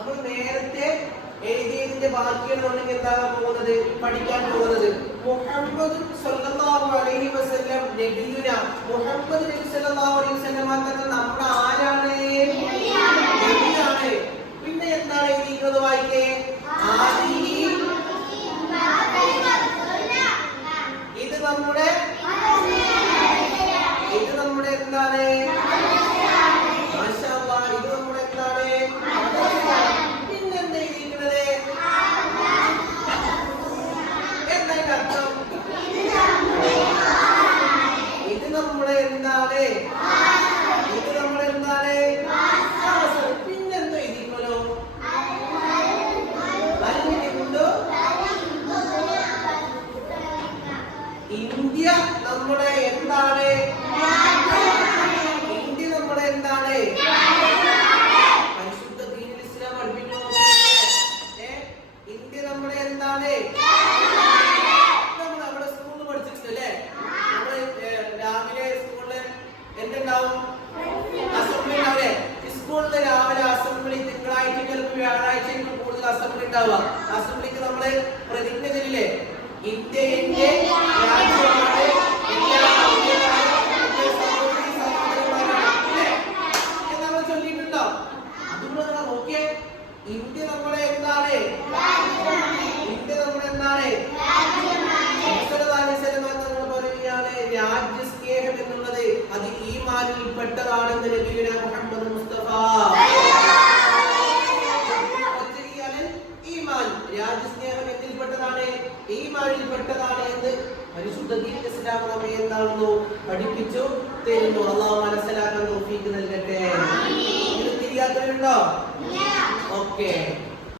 നമ്മൾ നേരത്തെ എഴുതിയതിന്റെ ബാക്കിയാണ് നമ്മൾ എന്താകാൻ പോകുന്നത്, പഠിക്കാൻ പോകുന്നത്. മുഹമ്മദ് സല്ലല്ലാഹു അലൈഹി വസല്ലം നബിയുന, മുഹമ്മദ് നബി സല്ലല്ലാഹു അലൈഹി വസല്ലം തങ്ങൾ നമ്മുടെ ആരാണ്? നബിയാണ്. പിന്നെ എന്താണ് എഴുതിയിരിക്കുന്നത് വായിക്കേ. ഇത് നമ്മുടെ എന്താണ്? മാഷാ അല്ലാഹ്, ഇത് നമ്മുടെ എന്താണ്? പിന്നെന്താ എഴുതിയിരിക്കുന്നത്? എന്താ അർത്ഥം? ഇത് നമ്മുടെ എന്താണ്? ഇത് നമ്മുടെ എന്താണ്? പിന്നെന്താ എഴുതിക്കോലോ? ഇന്ത്യ നമ്മുടെ എന്താണ്? ഇന്ത്യ നമ്മുടെ എന്താണ്? പരിശുദ്ധ ദീനുൽ ഇസ്ലാം പഠിപ്പിക്കുന്നു. ഇന്ത്യ നമ്മുടെ എന്താണ്? നമ്മൾ നമ്മുടെ സ്കൂളിൽ പഠിച്ചിട്ടുണ്ട് അല്ലേ? നമ്മൾ രാവിലെ സ്കൂളില് എന്തുണ്ടാവും? അസംബ്ലി ഉണ്ടാവില്ലേ? സ്കൂളിൽ രാവിലെ അസംബ്ലി, തിങ്കളാഴ്ച ചിലപ്പോൾ വ്യാഴാഴ്ച കൂടുതൽ അസംബ്ലി ഉണ്ടാവുക. അസംബ്ലിക്ക് നമ്മള് പ്രതിജ്ഞ ചൊല്ലില്ലേ? ഇന്ത്യ എന്റെ രാജ്യമാണ്, നമ്മൾ ചൊല്ലിയിട്ടുണ്ടോ? അതുകൊണ്ട് നോക്കിയേ, ഇന്ത്യ നമ്മുടെ എന്താണ്? ഇന്ത്യ നമ്മുടെ എന്താണ്? പറയുകയാണ് രാജ്യസ്നേഹം എന്നുള്ളത് അത് ഈമാനിൽ പെട്ടതാണെന്ന് നബിയുന മുഹമ്മദ് മുസ്തഫ. ഈമാൻ, രാജ്യസ്നേഹം എന്തിൽപ്പെട്ടതാണ്? ഈമാനിൽ പെട്ടതാണ് എന്ന് പരിശുദ്ധ ദീനുൽ ഇസ്ലാം നമ്മെ എന്താണെന്നോ പഠിപ്പിച്ചു തരുന്നു. അല്ലാഹു മനസ്സിലാക്കാൻ തൗഫീഖ് നൽകട്ടെ. ഇത് തിരിയാത്തവരുണ്ടോ? ഓക്കേ.